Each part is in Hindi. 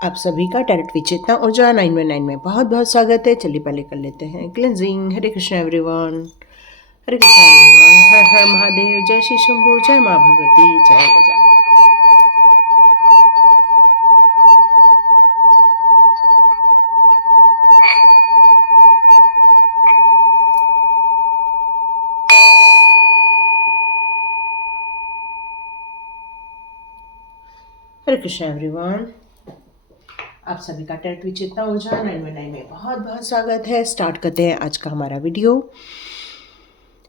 आप सभी का टैरेट विचेतना ऊर्जा 919 में बहुत बहुत स्वागत है। चलिए पहले कर लेते हैं क्लेंजिंग। हरे कृष्ण एवरीवन, हरे कृष्ण एवरीवन, हर हर महादेव, जय श्री शंभू, जय माँ भगवती, जय गजानन। हरे कृष्ण एवरीवन, आप सभी का टैरेट विचेतना ऊर्जा 919 में बहुत बहुत स्वागत है। स्टार्ट करते हैं आज का हमारा वीडियो।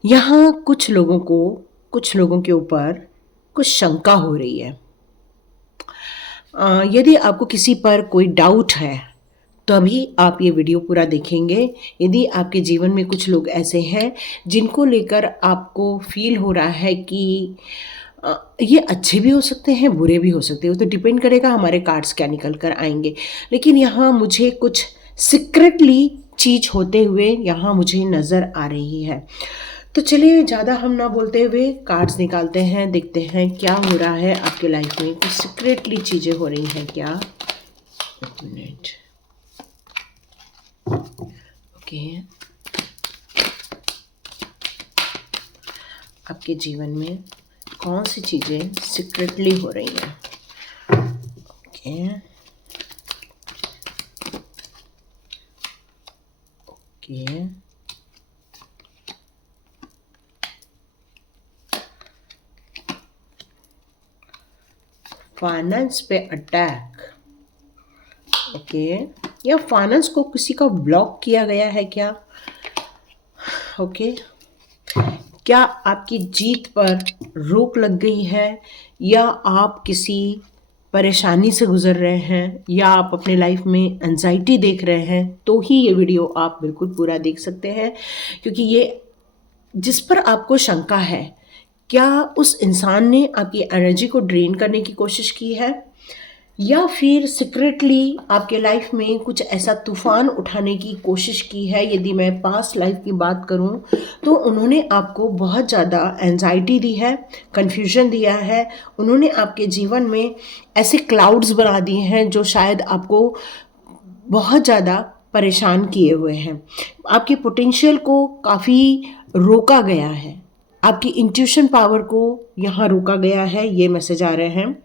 यहाँ कुछ लोगों के ऊपर कुछ शंका हो रही है। यदि आपको किसी पर कोई डाउट है तभी आप ये वीडियो पूरा देखेंगे। यदि आपके जीवन में कुछ लोग ऐसे हैं जिनको लेकर आपको फील हो रहा है कि ये अच्छे भी हो सकते हैं, बुरे भी हो सकते हैं, वो तो डिपेंड करेगा हमारे कार्ड्स क्या निकल कर आएंगे। लेकिन यहाँ मुझे कुछ सीक्रेटली चीज होते हुए यहाँ मुझे नज़र आ रही है। तो चलिए ज़्यादा हम ना बोलते हुए कार्ड्स निकालते हैं, देखते हैं क्या हो रहा है आपके लाइफ में। कुछ सीक्रेटली चीज़ें हो रही हैं क्या। एक मिनट। ओके, आपके जीवन में कौन सी चीज़ें सीक्रेटली हो रही हैं। ओके ओके, फाइनेंस पे अटैक। ओके, या फाइनेंस को किसी का ब्लॉक किया गया है क्या। ओके, क्या आपकी जीत पर रोक लग गई है, या आप किसी परेशानी से गुजर रहे हैं, या आप अपने लाइफ में एंजाइटी देख रहे हैं, तो ही ये वीडियो आप बिल्कुल पूरा देख सकते हैं। क्योंकि ये जिस पर आपको शंका है, क्या उस इंसान ने आपकी एनर्जी को ड्रेन करने की कोशिश की है, या फिर सीक्रेटली आपके लाइफ में कुछ ऐसा तूफान उठाने की कोशिश की है। यदि मैं पास्ट लाइफ की बात करूं तो उन्होंने आपको बहुत ज़्यादा एंजाइटी दी है, कन्फ्यूजन दिया है। उन्होंने आपके जीवन में ऐसे क्लाउड्स बना दिए हैं जो शायद आपको बहुत ज़्यादा परेशान किए हुए हैं। आपके पोटेंशियल को काफ़ी रोका गया है, आपकी इंट्यूशन पावर को यहाँ रोका गया है, ये मैसेज आ रहे हैं।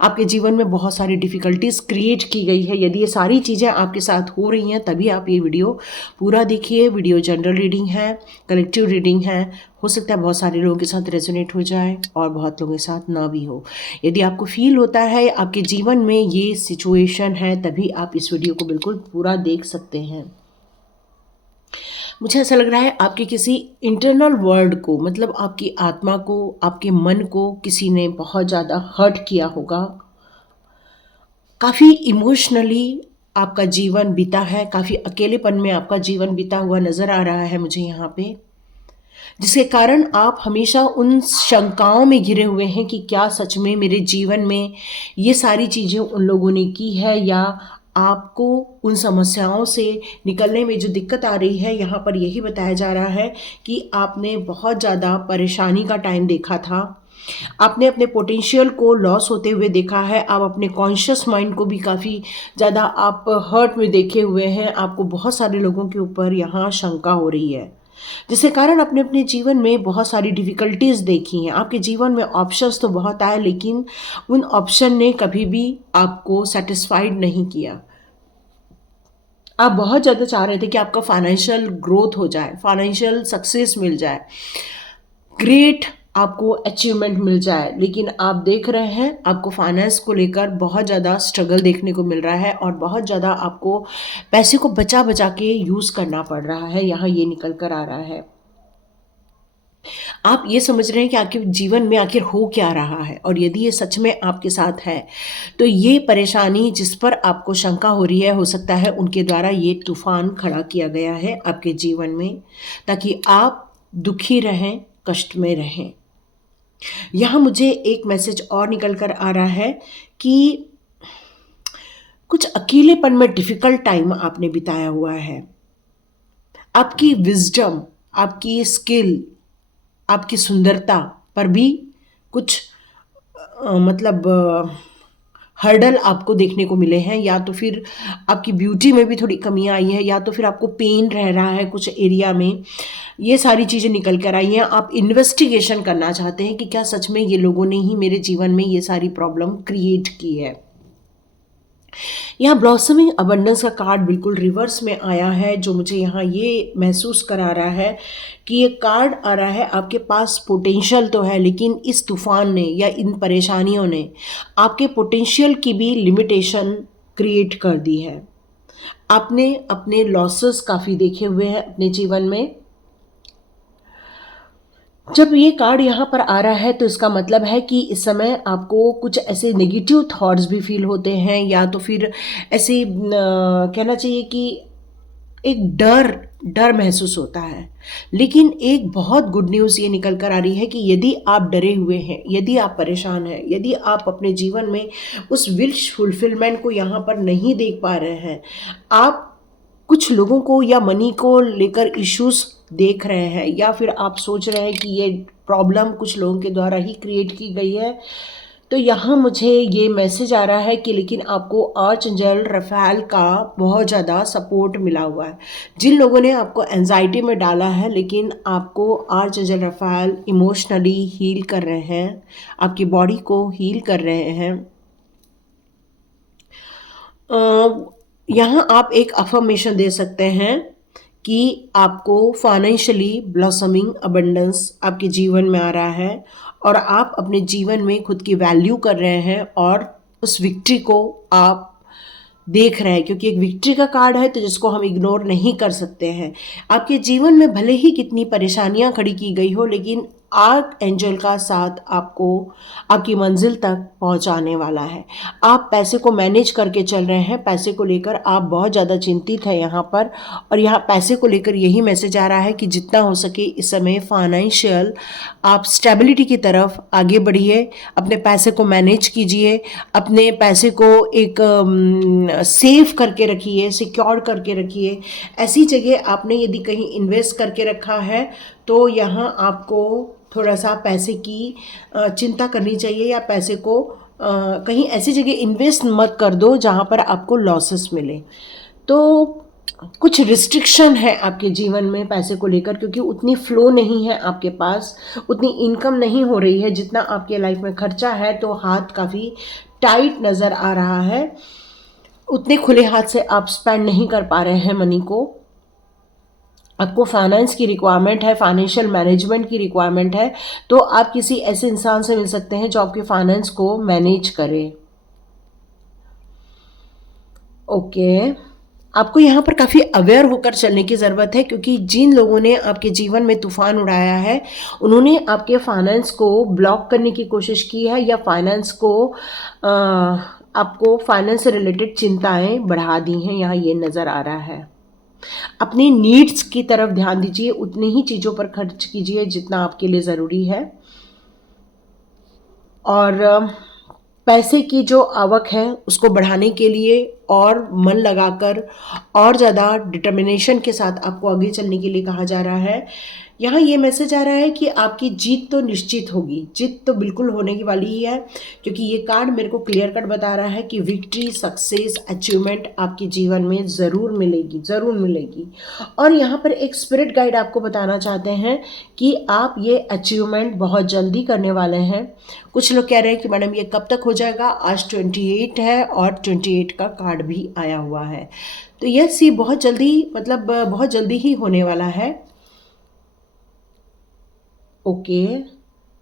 आपके जीवन में बहुत सारी डिफ़िकल्टीज क्रिएट की गई है। यदि ये सारी चीज़ें आपके साथ हो रही हैं तभी आप ये वीडियो पूरा देखिए। वीडियो जनरल रीडिंग है, कलेक्टिव रीडिंग है। हो सकता है बहुत सारे लोगों के साथ रेजोनेट हो जाए और बहुत लोगों के साथ ना भी हो। यदि आपको फील होता है आपके जीवन में ये सिचुएशन है तभी आप इस वीडियो को बिल्कुल पूरा देख सकते हैं। मुझे ऐसा लग रहा है आपके किसी इंटरनल वर्ल्ड को, मतलब आपकी आत्मा को, आपके मन को किसी ने बहुत ज़्यादा हर्ट किया होगा। काफ़ी इमोशनली आपका जीवन बीता है, काफ़ी अकेलेपन में आपका जीवन बीता हुआ नज़र आ रहा है मुझे यहाँ पे, जिसके कारण आप हमेशा उन शंकाओं में घिरे हुए हैं कि क्या सच में मेरे जीवन में ये सारी चीज़ें उन लोगों ने की है, या आपको उन समस्याओं से निकलने में जो दिक्कत आ रही है। यहाँ पर यही बताया जा रहा है कि आपने बहुत ज़्यादा परेशानी का टाइम देखा था, आपने अपने पोटेंशियल को लॉस होते हुए देखा है, आप अपने कॉन्शियस माइंड को भी काफ़ी ज़्यादा आप हर्ट में देखे हुए हैं। आपको बहुत सारे लोगों के ऊपर यहाँ शंका हो रही है, जिसके कारण अपने अपने जीवन में बहुत सारी डिफ़िकल्टीज़ देखी हैं। आपके जीवन में ऑप्शंस तो बहुत आए, लेकिन उन ऑप्शन ने कभी भी आपको सेटिस्फाइड नहीं किया। आप बहुत ज़्यादा चाह रहे थे कि आपका फाइनेंशियल ग्रोथ हो जाए, फाइनेंशियल सक्सेस मिल जाए, ग्रेट आपको अचीवमेंट मिल जाए, लेकिन आप देख रहे हैं आपको फाइनेंस को लेकर बहुत ज़्यादा स्ट्रगल देखने को मिल रहा है और बहुत ज़्यादा आपको पैसे को बचा बचा के यूज़ करना पड़ रहा है। यहाँ ये निकल कर आ रहा है। आप ये समझ रहे हैं कि आपके जीवन में आखिर हो क्या रहा है, और यदि ये सच में आपके साथ है तो ये परेशानी जिस पर आपको शंका हो रही है, हो सकता है उनके द्वारा ये तूफान खड़ा किया गया है आपके जीवन में, ताकि आप दुखी रहें, कष्ट में रहें। यहाँ मुझे एक मैसेज और निकल कर आ रहा है कि कुछ अकेलेपन में डिफ़िकल्ट टाइम आपने बिताया हुआ है। आपकी विज़डम, आपकी स्किल, आपकी सुंदरता पर भी कुछ मतलब हर्डल आपको देखने को मिले हैं, या तो फिर आपकी ब्यूटी में भी थोड़ी कमियाँ आई है, या तो फिर आपको पेन रह रहा है कुछ एरिया में, ये सारी चीज़ें निकल कर आई हैं। आप इन्वेस्टिगेशन करना चाहते हैं कि क्या सच में ये लोगों ने ही मेरे जीवन में ये सारी प्रॉब्लम क्रिएट की है। यहाँ ब्लॉसमिंग अबंडेंस का कार्ड बिल्कुल रिवर्स में आया है, जो मुझे यहाँ ये महसूस करा रहा है कि ये कार्ड आ रहा है, आपके पास पोटेंशियल तो है, लेकिन इस तूफान ने या इन परेशानियों ने आपके पोटेंशियल की भी लिमिटेशन क्रिएट कर दी है। आपने अपने लॉसेस काफ़ी देखे हुए हैं अपने जीवन में। जब ये कार्ड यहाँ पर आ रहा है तो इसका मतलब है कि इस समय आपको कुछ ऐसे नेगेटिव थॉट्स भी फील होते हैं, या तो फिर ऐसे कहना चाहिए कि एक डर डर महसूस होता है। लेकिन एक बहुत गुड न्यूज़ ये निकल कर आ रही है कि यदि आप डरे हुए हैं, यदि आप परेशान हैं, यदि आप अपने जीवन में उस विश फुलफिलमेंट को यहाँ पर नहीं देख पा रहे हैं, आप कुछ लोगों को या मनी को लेकर इश्यूज देख रहे हैं, या फिर आप सोच रहे हैं कि ये प्रॉब्लम कुछ लोगों के द्वारा ही क्रिएट की गई है, तो यहाँ मुझे ये मैसेज आ रहा है कि लेकिन आपको आर्चएंजल रफाएल का बहुत ज़्यादा सपोर्ट मिला हुआ है। जिन लोगों ने आपको एंजाइटी में डाला है, लेकिन आपको आर्चएंजल रफाएल इमोशनली हील कर रहे हैं, आपकी बॉडी को हील कर रहे हैं। यहाँ आप एक अफर्मेशन दे सकते हैं कि आपको फाइनेंशियली ब्लॉसमिंग अबंडेंस आपके जीवन में आ रहा है, और आप अपने जीवन में खुद की वैल्यू कर रहे हैं, और उस विक्ट्री को आप देख रहे हैं, क्योंकि एक विक्ट्री का कार्ड है तो जिसको हम इग्नोर नहीं कर सकते हैं। आपके जीवन में भले ही कितनी परेशानियां खड़ी की गई हो, लेकिन आर्क एंजल का साथ आपको आपकी मंजिल तक पहुंचाने वाला है। आप पैसे को मैनेज करके चल रहे हैं, पैसे को लेकर आप बहुत ज़्यादा चिंतित हैं यहाँ पर, और यहाँ पैसे को लेकर यही मैसेज आ रहा है कि जितना हो सके इस समय फाइनेंशियल आप स्टेबिलिटी की तरफ आगे बढ़िए, अपने पैसे को मैनेज कीजिए, अपने पैसे को एक सेफ करके रखिए, सिक्योर करके रखिए। ऐसी जगह आपने यदि कहीं इन्वेस्ट करके रखा है तो यहाँ आपको थोड़ा सा पैसे की चिंता करनी चाहिए, या पैसे को कहीं ऐसी जगह इन्वेस्ट मत कर दो जहाँ पर आपको लॉसेस मिले। तो कुछ रिस्ट्रिक्शन है आपके जीवन में पैसे को लेकर, क्योंकि उतनी फ्लो नहीं है आपके पास, उतनी इनकम नहीं हो रही है जितना आपके लाइफ में खर्चा है, तो हाथ काफ़ी टाइट नज़र आ रहा है। उतने खुले हाथ से आप स्पेंड नहीं कर पा रहे हैं मनी को। आपको फाइनेंस की रिक्वायरमेंट है, फाइनेंशियल मैनेजमेंट की रिक्वायरमेंट है, तो आप किसी ऐसे इंसान से मिल सकते हैं जो आपके फाइनेंस को मैनेज करे। ओके, आपको यहाँ पर काफ़ी अवेयर होकर चलने की ज़रूरत है, क्योंकि जिन लोगों ने आपके जीवन में तूफान उड़ाया है, उन्होंने आपके फाइनेंस को ब्लॉक करने की कोशिश की है, या फाइनेंस को आपको फाइनेंस से रिलेटेड चिंताएं बढ़ा दी हैं, यहाँ ये नज़र आ रहा है। अपनी नीड्स की तरफ ध्यान दीजिए, उतनी ही चीज़ों पर खर्च कीजिए जितना आपके लिए ज़रूरी है, और पैसे की जो आवक है उसको बढ़ाने के लिए और मन लगाकर और ज़्यादा डिटर्मिनेशन के साथ आपको आगे चलने के लिए कहा जा रहा है। यहाँ ये मैसेज आ रहा है कि आपकी जीत तो निश्चित होगी, जीत तो बिल्कुल होने की वाली ही है, क्योंकि ये कार्ड मेरे को क्लियर कट बता रहा है कि विक्ट्री, सक्सेस, अचीवमेंट आपके जीवन में ज़रूर मिलेगी, ज़रूर मिलेगी। और यहाँ पर एक स्पिरिट गाइड आपको बताना चाहते हैं कि आप ये अचीवमेंट बहुत जल्दी करने वाले हैं। कुछ लोग कह रहे हैं कि मैडम ये कब तक हो जाएगा, आज 28 है और 28 का कार्ड भी आया हुआ है, तो यस, ये बहुत जल्दी, मतलब बहुत जल्दी ही होने वाला है। ओके,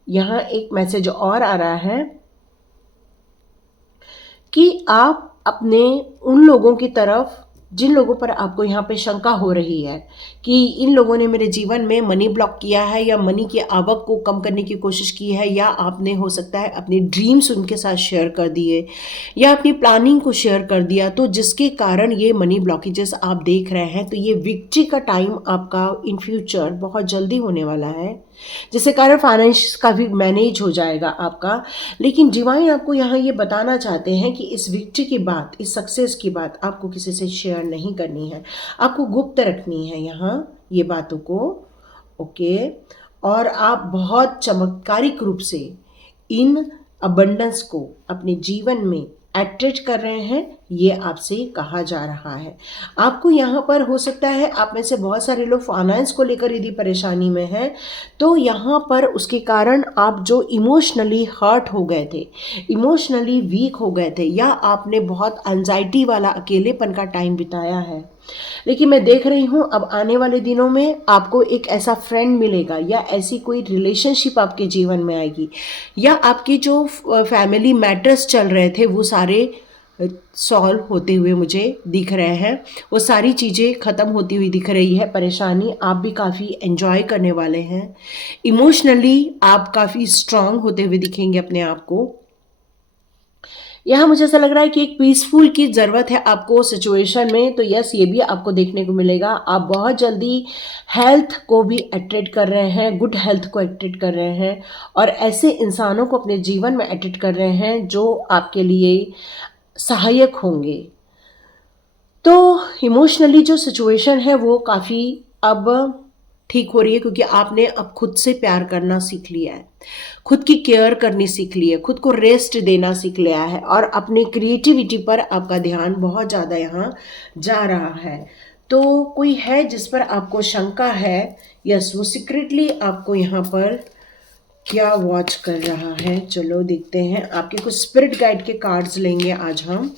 यहाँ एक मैसेज और आ रहा है कि आप अपने उन लोगों की तरफ, जिन लोगों पर आपको यहाँ पे शंका हो रही है कि इन लोगों ने मेरे जीवन में मनी ब्लॉक किया है, या मनी की आवक को कम करने की कोशिश की है, या आपने हो सकता है अपने ड्रीम्स उनके साथ शेयर कर दिए, या अपनी प्लानिंग को शेयर कर दिया, तो जिसके कारण ये मनी ब्लॉकेजेस आप देख रहे हैं। तो ये विक्ट्री का टाइम आपका इन फ्यूचर बहुत जल्दी होने वाला है, जिसके कारण फाइनेंस का भी मैनेज हो जाएगा आपका। लेकिन डिवाइन आपको यहाँ ये बताना चाहते हैं कि इस विक्ट्री की बात, इस सक्सेस की बात आपको किसी से शेयर नहीं करनी है, आपको गुप्त रखनी है यहाँ ये बातों को। ओके, और आप बहुत चमत्कारिक रूप से इन अबंडेंस को अपने जीवन में अट्रैक्ट कर रहे हैं, ये आपसे कहा जा रहा है। आपको यहाँ पर हो सकता है आप में से बहुत सारे लोग फाइनेंस को लेकर यदि परेशानी में हैं, तो यहाँ पर उसके कारण आप जो इमोशनली हर्ट हो गए थे, इमोशनली वीक हो गए थे, या आपने बहुत एंजाइटी वाला अकेलेपन का टाइम बिताया है, लेकिन मैं देख रही हूँ अब आने वाले दिनों में आपको एक ऐसा फ्रेंड मिलेगा या ऐसी कोई रिलेशनशिप आपके जीवन में आएगी, या आपके जो फैमिली मैटर्स चल रहे थे वो सारे सॉल्व होते हुए मुझे दिख रहे हैं, वो सारी चीज़ें ख़त्म होती हुई दिख रही है। परेशानी आप भी काफ़ी एंजॉय करने वाले हैं, इमोशनली आप काफ़ी स्ट्रांग होते हुए दिखेंगे अपने आप को। यहाँ मुझे ऐसा लग रहा है कि एक पीसफुल की ज़रूरत है आपको सिचुएशन में, तो यस ये भी आपको देखने को मिलेगा। आप बहुत जल्दी हेल्थ को भी अट्रैक्ट कर रहे हैं, गुड हेल्थ को अट्रैक्ट कर रहे हैं, और ऐसे इंसानों को अपने जीवन में अट्रैक्ट कर रहे हैं जो आपके लिए सहायक होंगे। तो इमोशनली जो सिचुएशन है वो काफ़ी अब ठीक हो रही है, क्योंकि आपने अब खुद से प्यार करना सीख लिया है, खुद की केयर करनी सीख ली है, खुद को रेस्ट देना सीख लिया है, और अपनी क्रिएटिविटी पर आपका ध्यान बहुत ज़्यादा यहाँ जा रहा है। तो कोई है जिस पर आपको शंका है, यस वो सीक्रेटली आपको यहाँ पर क्या वॉच कर रहा है, चलो देखते हैं। आपके कुछ स्पिरिट गाइड के कार्ड्स लेंगे आज हम।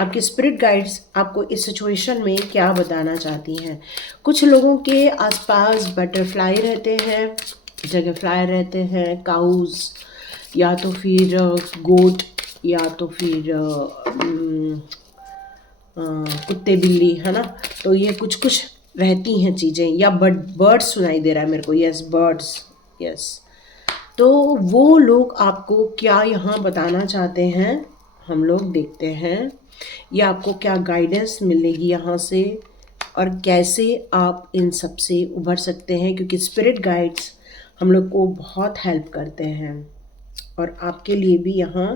आपके स्पिरिट गाइड्स आपको इस सिचुएशन में क्या बताना चाहती हैं। कुछ लोगों के आसपास बटरफ्लाई रहते हैं, जगह फ्लाई रहते हैं, काउज, या तो फिर गोट, या तो फिर कुत्ते बिल्ली, है ना। तो ये कुछ कुछ रहती हैं चीज़ें, या बर्ड्स सुनाई दे रहा है मेरे को, यस बर्ड्स, यस। तो वो लोग आपको क्या यहाँ बताना चाहते हैं हम लोग देखते हैं, या आपको क्या गाइडेंस मिलेगी यहाँ से, और कैसे आप इन सब से उभर सकते हैं, क्योंकि स्पिरिट गाइड्स हम लोग को बहुत हेल्प करते हैं, और आपके लिए भी यहाँ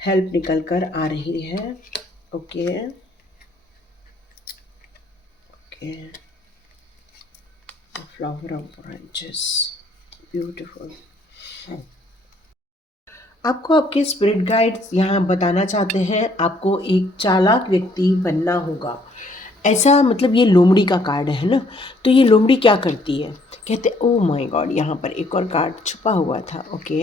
हेल्प निकल कर आ रही है। Okay okay, flower of branches, beautiful. आपको आपके स्पिरिट गाइड्स यहाँ बताना चाहते हैं आपको एक चालाक व्यक्ति बनना होगा। ऐसा मतलब ये लोमड़ी का कार्ड है ना, तो ये लोमड़ी क्या करती है, कहते ओ माय गॉड, यहाँ पर एक और कार्ड छुपा हुआ था, ओके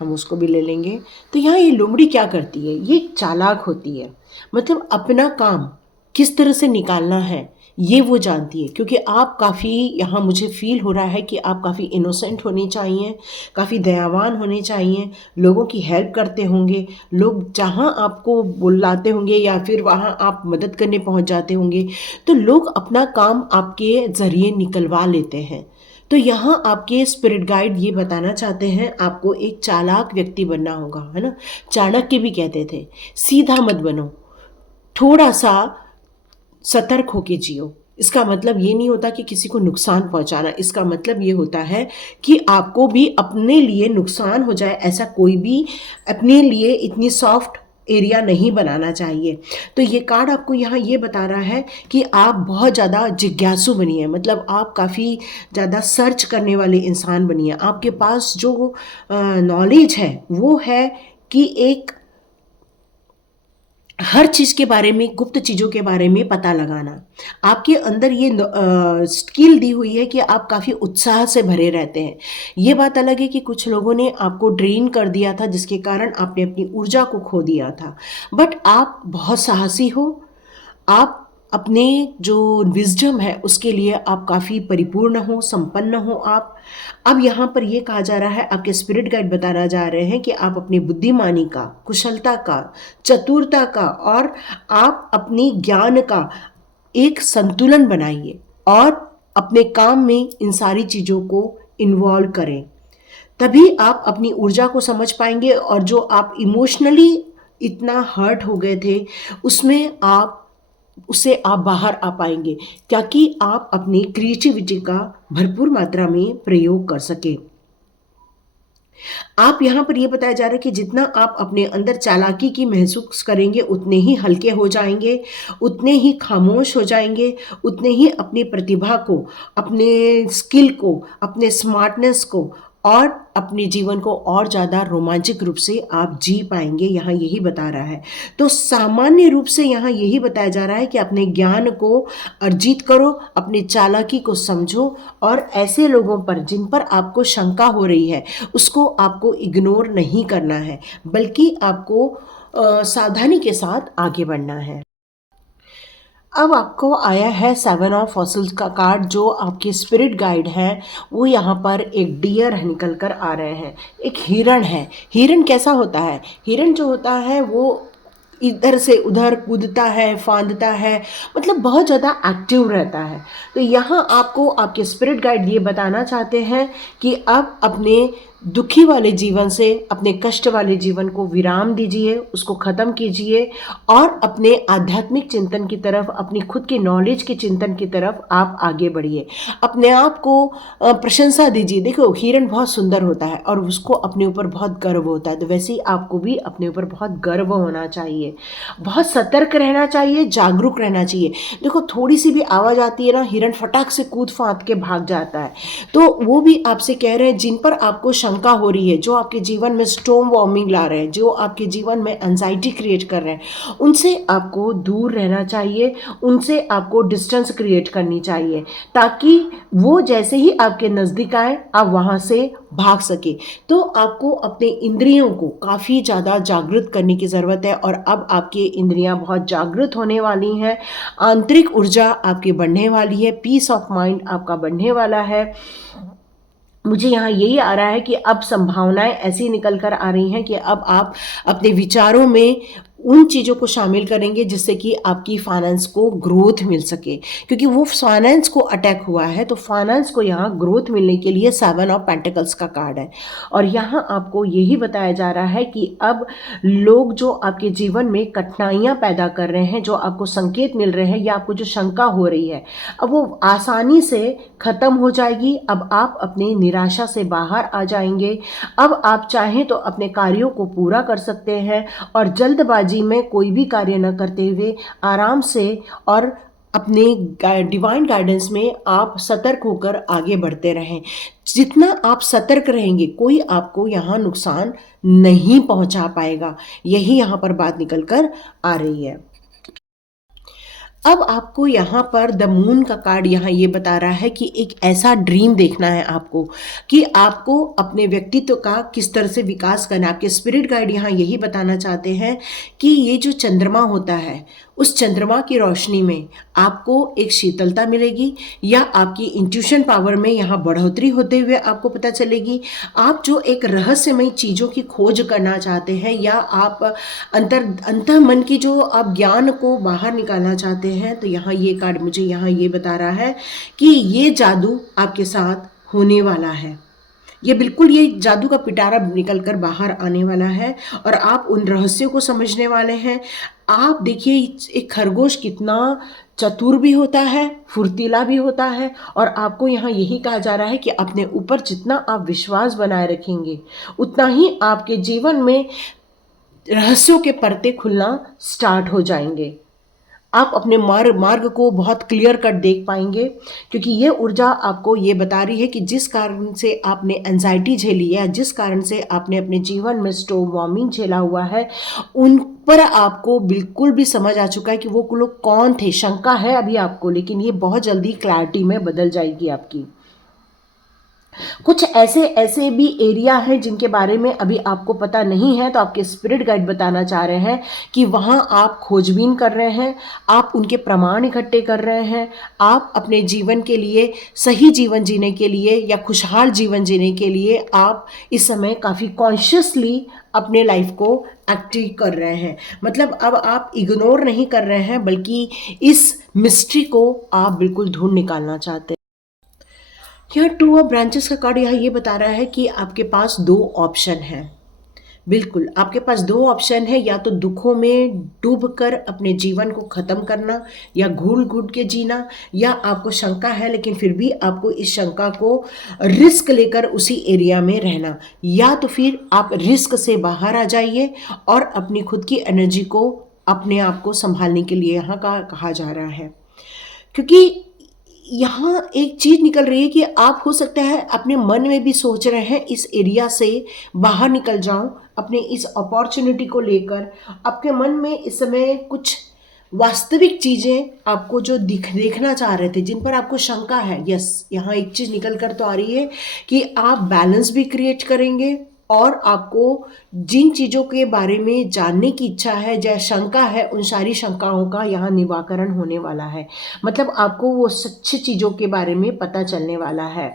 हम उसको भी ले लेंगे। तो यहाँ ये लोमड़ी क्या करती है, ये चालाक होती है, मतलब अपना काम किस तरह से निकालना है ये वो जानती है, क्योंकि आप काफ़ी यहाँ मुझे फील हो रहा है कि आप काफ़ी इनोसेंट होनी चाहिए, काफ़ी दयावान होने चाहिए, लोगों की हेल्प करते होंगे, लोग जहाँ आपको बुलाते होंगे या फिर वहाँ आप मदद करने पहुँच जाते होंगे, तो लोग अपना काम आपके ज़रिए निकलवा लेते हैं। तो यहाँ आपके स्पिरिट गाइड ये बताना चाहते हैं आपको एक चालाक व्यक्ति बनना होगा, है ना। चाणक्य भी कहते थे सीधा मत बनो, थोड़ा सा सतर्क होके जियो। इसका मतलब ये नहीं होता कि किसी को नुकसान पहुंचाना, इसका मतलब ये होता है कि आपको भी अपने लिए नुकसान हो जाए ऐसा कोई भी अपने लिए इतनी सॉफ्ट एरिया नहीं बनाना चाहिए। तो ये कार्ड आपको यहाँ ये बता रहा है कि आप बहुत ज़्यादा जिज्ञासु बनिए, मतलब आप काफ़ी ज़्यादा सर्च करने वाले इंसान बनिए। आपके पास जो नॉलेज है वो है कि एक हर चीज़ के बारे में, गुप्त चीज़ों के बारे में पता लगाना। आपके अंदर ये स्किल दी हुई है कि आप काफ़ी उत्साह से भरे रहते हैं। ये बात अलग है कि कुछ लोगों ने आपको ड्रेन कर दिया था, जिसके कारण आपने अपनी ऊर्जा को खो दिया था, बट आप बहुत साहसी हो। आप अपने जो विजडम है उसके लिए आप काफ़ी परिपूर्ण हो, संपन्न हो आप। अब यहाँ पर ये कहा जा रहा है, आपके स्पिरिट गाइड बताना जा रहे हैं कि आप अपनी बुद्धिमानी का, कुशलता का, चतुरता का और आप अपनी ज्ञान का एक संतुलन बनाइए और अपने काम में इन सारी चीज़ों को इन्वॉल्व करें। तभी आप अपनी ऊर्जा को समझ पाएंगे, और जो आप इमोशनली इतना हर्ट हो गए थे उससे आप बाहर आ पाएंगे, ताकि आप अपनी क्रिएटिविटी का भरपूर मात्रा में प्रयोग कर सकें। आप यहाँ पर ये बताया जा रहा है कि जितना आप अपने अंदर चालाकी की महसूस करेंगे उतने ही हल्के हो जाएंगे, उतने ही खामोश हो जाएंगे, उतने ही अपनी प्रतिभा को, अपने स्किल को, अपने स्मार्टनेस को और अपने जीवन को और ज़्यादा रोमांचक रूप से आप जी पाएंगे, यहाँ यही बता रहा है। तो सामान्य रूप से यहाँ यही बताया जा रहा है कि अपने ज्ञान को अर्जित करो, अपनी चालाकी को समझो और ऐसे लोगों पर जिन पर आपको शंका हो रही है उसको आपको इग्नोर नहीं करना है, बल्कि आपको सावधानी के साथ आगे बढ़ना है। अब आपको आया है 7 ऑफ फॉसल्स का कार्ड, जो आपके स्पिरिट गाइड है। वो यहाँ पर एक डियर निकल कर आ रहे हैं, एक हिरण है। हिरण कैसा होता है? हिरण जो होता है वो इधर से उधर कूदता है, फांदता है, मतलब बहुत ज़्यादा एक्टिव रहता है। तो यहाँ आपको आपके स्पिरिट गाइड ये बताना चाहते हैं कि अब अपने दुखी वाले जीवन से, अपने कष्ट वाले जीवन को विराम दीजिए, उसको ख़त्म कीजिए और अपने आध्यात्मिक चिंतन की तरफ, अपनी खुद की नॉलेज के चिंतन की तरफ आप आगे बढ़िए। अपने आप को प्रशंसा दीजिए। देखो, हिरण बहुत सुंदर होता है और उसको अपने ऊपर बहुत गर्व होता है, तो वैसे ही आपको भी अपने ऊपर बहुत गर्व होना चाहिए, बहुत सतर्क रहना चाहिए, जागरूक रहना चाहिए। देखो, थोड़ी सी भी आवाज़ आती है ना, हिरण फटाक से कूद फांद के भाग जाता है। तो वो भी आपसे कह रहे हैं, जिन पर आपको शंका हो रही है, जो आपके जीवन में स्टॉर्म वार्मिंग ला रहे हैं, जो आपके जीवन में एंजाइटी क्रिएट कर रहे हैं, उनसे आपको दूर रहना चाहिए, उनसे आपको डिस्टेंस क्रिएट करनी चाहिए, ताकि वो जैसे ही आपके नज़दीक आए आप वहाँ से भाग सके। तो आपको अपने इंद्रियों को काफ़ी ज़्यादा जागृत करने की ज़रूरत है और अब आपकी इंद्रियां बहुत जागृत होने वाली हैं, आंतरिक ऊर्जा आपकी बढ़ने वाली है, पीस ऑफ माइंड आपका बढ़ने वाला है। मुझे यहाँ यही आ रहा है कि अब संभावनाएं ऐसी निकल कर आ रही हैं कि अब आप अपने विचारों में उन चीज़ों को शामिल करेंगे जिससे कि आपकी फाइनेंस को ग्रोथ मिल सके, क्योंकि वो फाइनेंस को अटैक हुआ है। तो फाइनेंस को यहाँ ग्रोथ मिलने के लिए 7 ऑफ पेंटिकल्स का कार्ड है और यहाँ आपको यही बताया जा रहा है कि अब लोग जो आपके जीवन में कठिनाइयाँ पैदा कर रहे हैं, जो आपको संकेत मिल रहे हैं या आपको जो शंका हो रही है, अब वो आसानी से ख़त्म हो जाएगी। अब आप अपनी निराशा से बाहर आ जाएंगे। अब आप चाहें तो अपने कार्यों को पूरा कर सकते हैं और जल्दबाजी में कोई भी कार्य न करते हुए आराम से और अपने डिवाइन गाइडेंस में आप सतर्क होकर आगे बढ़ते रहें। जितना आप सतर्क रहेंगे, कोई आपको यहाँ नुकसान नहीं पहुंचा पाएगा। यही यहाँ पर बात निकल कर आ रही है। अब आपको यहाँ पर द मून का कार्ड यहाँ ये बता रहा है कि एक ऐसा ड्रीम देखना है आपको कि आपको अपने व्यक्तित्व का किस तरह से विकास करना है। आपके स्पिरिट गाइड यहाँ यही बताना चाहते हैं कि ये जो चंद्रमा होता है, उस चंद्रमा की रोशनी में आपको एक शीतलता मिलेगी या आपकी इंट्यूशन पावर में यहाँ बढ़ोतरी होते हुए आपको पता चलेगी। आप जो एक रहस्यमय चीज़ों की खोज करना चाहते हैं या आप अंतः मन की जो आप ज्ञान को बाहर निकालना चाहते हैं, तो यहाँ ये कार्ड मुझे यहाँ ये बता रहा है कि ये जादू आपके साथ होने वाला है। ये बिल्कुल, ये जादू का पिटारा निकल कर बाहर आने वाला है और आप उन रहस्यों को समझने वाले हैं। आप देखिए, एक खरगोश कितना चतुर भी होता है, फुर्तीला भी होता है और आपको यहाँ यही कहा जा रहा है कि अपने ऊपर जितना आप विश्वास बनाए रखेंगे, उतना ही आपके जीवन में रहस्यों के पर्दे खुलना स्टार्ट हो जाएंगे। आप अपने मार्ग को बहुत क्लियर कट देख पाएंगे, क्योंकि ये ऊर्जा आपको ये बता रही है कि जिस कारण से आपने एंजाइटी झेली है, जिस कारण से आपने अपने जीवन में स्टॉर्म वार्मिंग झेला हुआ है, उन पर आपको बिल्कुल भी समझ आ चुका है कि वो लोग कौन थे। शंका है अभी आपको, लेकिन ये बहुत जल्दी क्लैरिटी में बदल जाएगी आपकी। कुछ ऐसे ऐसे भी एरिया हैं जिनके बारे में अभी आपको पता नहीं है, तो आपके स्पिरिट गाइड बताना चाह रहे हैं कि वहाँ आप खोजबीन कर रहे हैं, आप उनके प्रमाण इकट्ठे कर रहे हैं। आप अपने जीवन के लिए, सही जीवन जीने के लिए या खुशहाल जीवन जीने के लिए आप इस समय काफ़ी कॉन्शियसली अपने लाइफ को एक्टिव कर रहे हैं। मतलब अब आप इग्नोर नहीं कर रहे हैं, बल्कि इस मिस्ट्री को आप बिल्कुल ढूंढ निकालना चाहते हैं। यहाँ 2 ऑफ ब्रांचेस का कार्ड यहाँ ये बता रहा है कि आपके पास 2 ऑप्शन हैं। बिल्कुल, आपके पास 2 ऑप्शन है, या तो दुखों में डूबकर अपने जीवन को ख़त्म करना या घुल घुट के जीना, या आपको शंका है लेकिन फिर भी आपको इस शंका को रिस्क लेकर उसी एरिया में रहना, या तो फिर आप रिस्क से बाहर आ जाइए और अपनी खुद की एनर्जी को, अपने आप को संभालने के लिए यहाँ का कहा जा रहा है। क्योंकि यहाँ एक चीज निकल रही है कि आप हो सकता है अपने मन में भी सोच रहे हैं इस एरिया से बाहर निकल जाऊं, अपने इस अपॉर्चुनिटी को लेकर आपके मन में इस समय कुछ वास्तविक चीजें आपको जो देखना चाह रहे थे, जिन पर आपको शंका है, यस, यहाँ एक चीज निकल कर तो आ रही है कि आप बैलेंस भी क्रिएट करेंगे और आपको जिन चीज़ों के बारे में जानने की इच्छा है या शंका है, उन सारी शंकाओं का यहाँ निवारण होने वाला है। मतलब आपको वो सच्ची चीज़ों के बारे में पता चलने वाला है।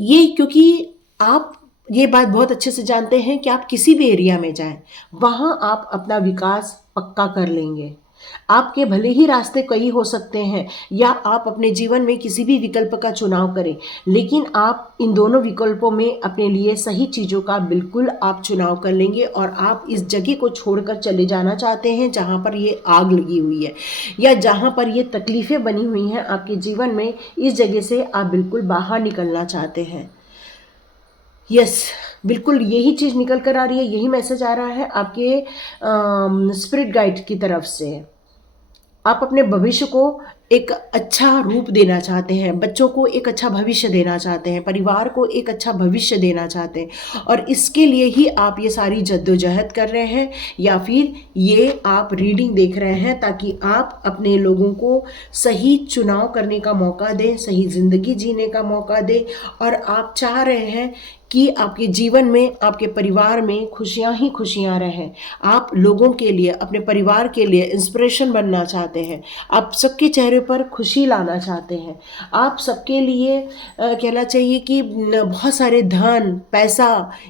ये क्योंकि आप ये बात बहुत अच्छे से जानते हैं कि आप किसी भी एरिया में जाएं, वहाँ आप अपना विकास पक्का कर लेंगे। आपके भले ही रास्ते कई हो सकते हैं या आप अपने जीवन में किसी भी विकल्प का चुनाव करें, लेकिन आप इन दोनों विकल्पों में अपने लिए सही चीज़ों का बिल्कुल आप चुनाव कर लेंगे और आप इस जगह को छोड़कर चले जाना चाहते हैं जहाँ पर ये आग लगी हुई है या जहाँ पर ये तकलीफ़ें बनी हुई हैं आपके जीवन में। इस जगह से आप बिल्कुल बाहर निकलना चाहते हैं। यस, बिल्कुल यही चीज़ निकल कर आ रही है, यही मैसेज आ रहा है आपके स्पिरिट गाइड की तरफ से। आप अपने भविष्य को एक अच्छा रूप देना चाहते हैं, बच्चों को एक अच्छा भविष्य देना चाहते हैं, परिवार को एक अच्छा भविष्य देना चाहते हैं और इसके लिए ही आप ये सारी जद्दोजहद कर रहे हैं या फिर ये आप रीडिंग देख रहे हैं ताकि आप अपने लोगों को सही चुनाव करने का मौका दें, सही ज़िंदगी जीने का मौका दें और आप चाह रहे हैं कि आपके जीवन में, आपके परिवार में खुशियां ही खुशियां रहें। आप लोगों के लिए, अपने परिवार के लिए इंस्पिरेशन बनना चाहते हैं। आप सबके चेहरे पर खुशी लाना चाहते हैं। आप सबके लिए कहना चाहिए कि बहुत सारे धन, पैसा,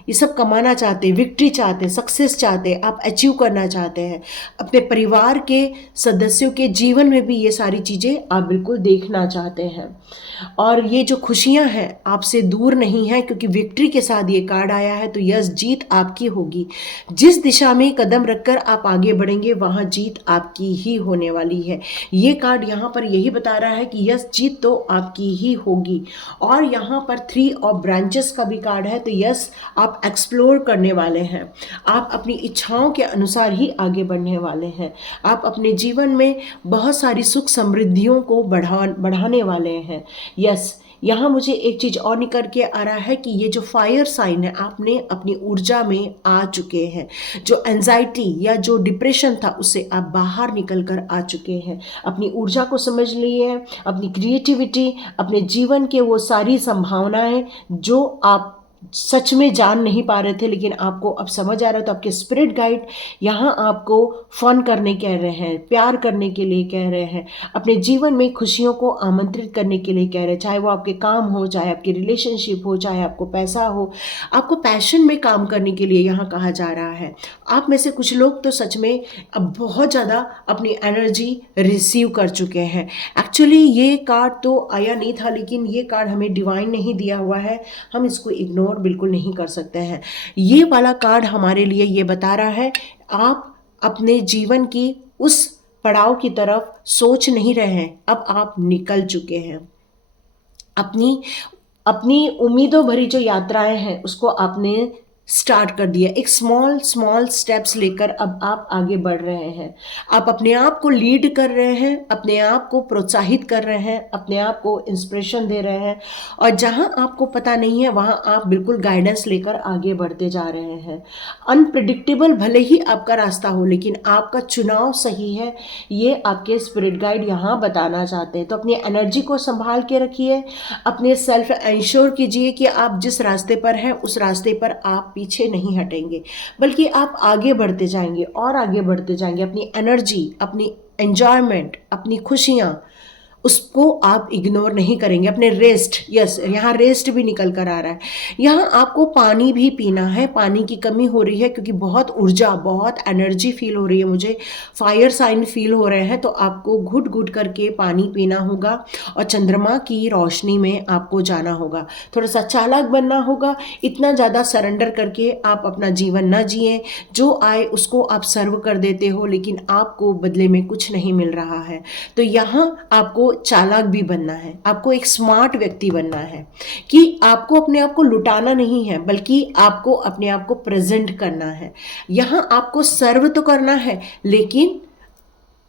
ये सब कमाना चाहते हैं, विक्ट्री चाहते हैं, सक्सेस चाहते हैं, आप अचीव करना चाहते हैं। अपने परिवार के सदस्यों के जीवन में भी ये सारी चीज़ें आप बिल्कुल देखना चाहते हैं और ये जो खुशियां हैं आपसे दूर नहीं है क्योंकि विक्ट्री के साथ ये कार्ड आया है। तो यस, जीत आपकी होगी। जिस दिशा में कदम रखकर आप आगे बढ़ेंगे वहां जीत आपकी ही होने वाली है। ये कार्ड यहाँ पर यही बता रहा है कि यस, जीत तो आपकी ही होगी। और यहाँ पर 3 ऑफ ब्रांचेस का भी कार्ड है। तो यस, आप एक्सप्लोर करने वाले हैं, आप अपनी इच्छाओं के अनुसार ही आगे बढ़ने वाले हैं। आप अपने जीवन में बहुत सारी सुख समृद्धियों को बढ़ाने वाले हैं। यस, यहाँ मुझे एक चीज़ और निकल के आ रहा है कि ये जो फायर साइन है, आपने अपनी ऊर्जा में आ चुके हैं। जो एंजाइटी या जो डिप्रेशन था उससे आप बाहर निकल कर आ चुके हैं। अपनी ऊर्जा को समझ लिए हैं, अपनी क्रिएटिविटी, अपने जीवन के वो सारी संभावनाएं जो आप सच में जान नहीं पा रहे थे लेकिन आपको अब समझ आ रहा है। तो आपके स्पिरिट गाइड यहाँ आपको फन करने कह रहे हैं, प्यार करने के लिए कह रहे हैं, अपने जीवन में खुशियों को आमंत्रित करने के लिए कह रहे हैं। चाहे वो आपके काम हो, चाहे आपकी रिलेशनशिप हो, चाहे आपको पैसा हो, आपको पैशन में काम करने के लिए यहाँ कहा जा रहा है। आप में से कुछ लोग तो सच में अब बहुत ज़्यादा अपनी एनर्जी रिसीव कर चुके हैं। एक्चुअली ये कार्ड तो आया नहीं था लेकिन ये कार्ड हमें डिवाइन नहीं दिया हुआ है, हम इसको इग्नोर बिल्कुल नहीं कर सकते हैं। ये वाला कार्ड हमारे लिए ये बता रहा है आप अपने जीवन की उस पड़ाव की तरफ सोच नहीं रहे हैं, अब आप निकल चुके हैं। अपनी अपनी उम्मीदों भरी जो यात्राएं हैं उसको आपने स्टार्ट कर दिया। एक स्मॉल स्टेप्स लेकर अब आप आगे बढ़ रहे हैं। आप अपने आप को लीड कर रहे हैं, अपने आप को प्रोत्साहित कर रहे हैं, अपने आप को इंस्पिरेशन दे रहे हैं और जहां आपको पता नहीं है वहां आप बिल्कुल गाइडेंस लेकर आगे बढ़ते जा रहे हैं। अनप्रिडिक्टेबल भले ही आपका रास्ता हो लेकिन आपका चुनाव सही है, ये आपके स्पिरिट गाइड यहाँ बताना चाहते हैं। तो अपनी एनर्जी को संभाल के रखिए, अपने सेल्फ इंश्योर कीजिए कि आप जिस रास्ते पर हैं उस रास्ते पर आप पीछे नहीं हटेंगे बल्कि आप आगे बढ़ते जाएंगे और आगे बढ़ते जाएंगे। अपनी एनर्जी, अपनी एंजॉयमेंट, अपनी खुशियाँ, उसको आप इग्नोर नहीं करेंगे। अपने रेस्ट, यस, यहाँ रेस्ट भी निकल कर आ रहा है। यहाँ आपको पानी भी पीना है, पानी की कमी हो रही है क्योंकि बहुत ऊर्जा, बहुत एनर्जी फील हो रही है, मुझे फायर साइन फील हो रहे हैं। तो आपको घुट घुट करके पानी पीना होगा और चंद्रमा की रोशनी में आपको जाना होगा। थोड़ा सा चालाक बनना होगा, इतना ज़्यादा सरेंडर करके आप अपना जीवन न जिए। जो आए उसको आप सर्व कर देते हो लेकिन आपको बदले में कुछ नहीं मिल रहा है। तो यहाँ आपको चालाक भी बनना है, आपको एक स्मार्ट व्यक्ति बनना है कि आपको अपने आप को लुटाना नहीं है बल्कि आपको अपने आप को प्रेजेंट करना है। यहाँ आपको सर्व तो करना है लेकिन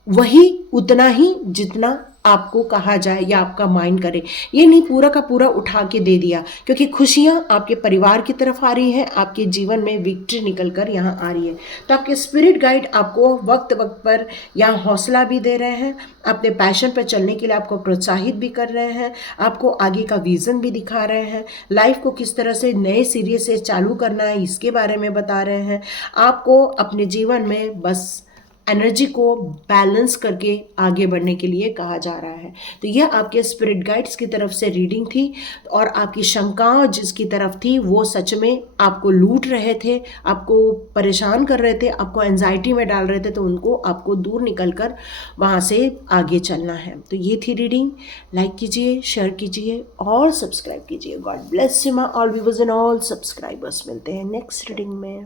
वही उतना ही जितना आपको कहा जाए या आपका माइंड करे, ये नहीं पूरा का पूरा उठा के दे दिया, क्योंकि खुशियाँ आपके परिवार की तरफ आ रही हैं, आपके जीवन में विक्ट्री निकल कर यहाँ आ रही है। तो आपके स्पिरिट गाइड आपको वक्त वक्त पर यहाँ हौसला भी दे रहे हैं, अपने पैशन पर चलने के लिए आपको प्रोत्साहित भी कर रहे हैं, आपको आगे का विज़न भी दिखा रहे हैं, लाइफ को किस तरह से नए सिरे से चालू करना है इसके बारे में बता रहे हैं। आपको अपने जीवन में बस एनर्जी को बैलेंस करके आगे बढ़ने के लिए कहा जा रहा है। तो यह आपके स्पिरिट गाइड्स की तरफ से रीडिंग थी, और आपकी शंकाएं जिसकी तरफ थी वो सच में आपको लूट रहे थे, आपको परेशान कर रहे थे, आपको एंजाइटी में डाल रहे थे, तो उनको आपको दूर निकल कर वहाँ से आगे चलना है। तो ये थी रीडिंग। लाइक कीजिए, शेयर कीजिए और सब्सक्राइब कीजिए। God bless you my all viewers and all subscribers. मिलते हैं नेक्स्ट रीडिंग में।